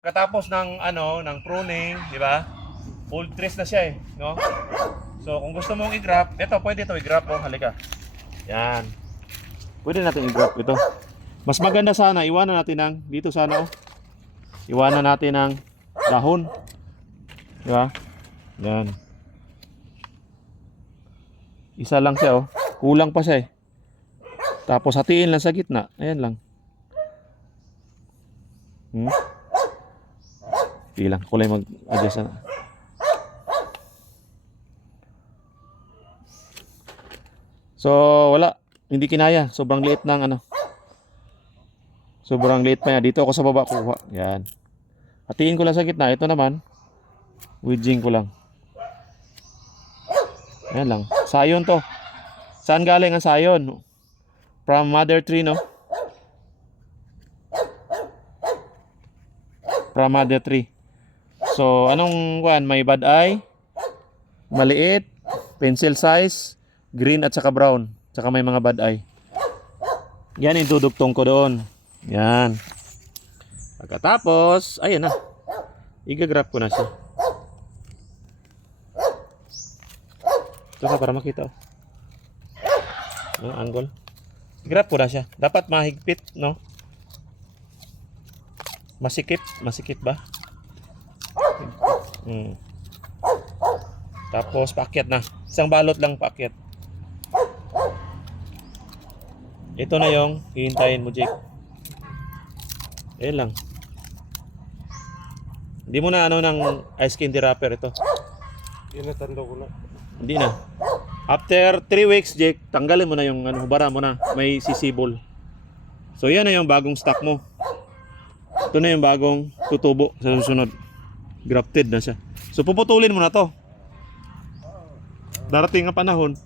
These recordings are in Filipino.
Katapos ng ng pruning, di ba? Full trace na siya no? So kung gusto mong i-grap, pwede ito i-grap halika. Yan. Pwede natin i-grap ito. Mas maganda sana iwanan natin ng dito sana Iwanan natin ng dahon. Di ba? Yan. Isa lang siya Kulang pa siya Tapos hatiin lang sa gitna. Ayan lang. Lang kulay mag-adjust na. So wala, hindi kinaya. Sobrang liit ng Sobrang liit pa niya. Dito ako sa baba kuha. Yan. Hatiin ko lang sa gitna. Ito naman, wedging ko lang. Ayan lang. Sayon to. Saan galing ang sayon? From mother tree, no? From mother tree. So, anong may bad eye, maliit, pencil size, green at saka brown. Saka may mga bad eye. Yan yung dudugtong ko doon. Yan. Pagkatapos, ayun na. Igagrap ko na siya. Ito para makita angle. Grap ko na siya. Dapat mahigpit, no? Masikip ba? Tapos paakyat na. Isang balot lang paakyat. Ito na yung hihintayin mo, Jake. Ayan lang. Hindi mo na ng ice candy wrapper ito. Inatando ko na. Hindi na. After 3 weeks, Jake, tanggalin mo na yung hubara mo na. May sisibol. So yan na yung bagong stock mo. Ito na yung bagong tutubo sa susunod. Grafted na siya. So puputulin mo na to. Darating ang panahon,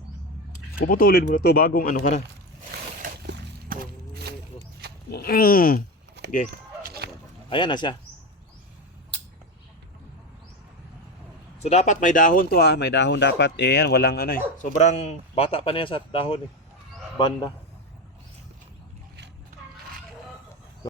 puputulin mo na to bagong ka na. Okay. Ayan na siya. So dapat may dahon to May dahon dapat. Yan, walang Sobrang bata pa niya sa dahon Banda.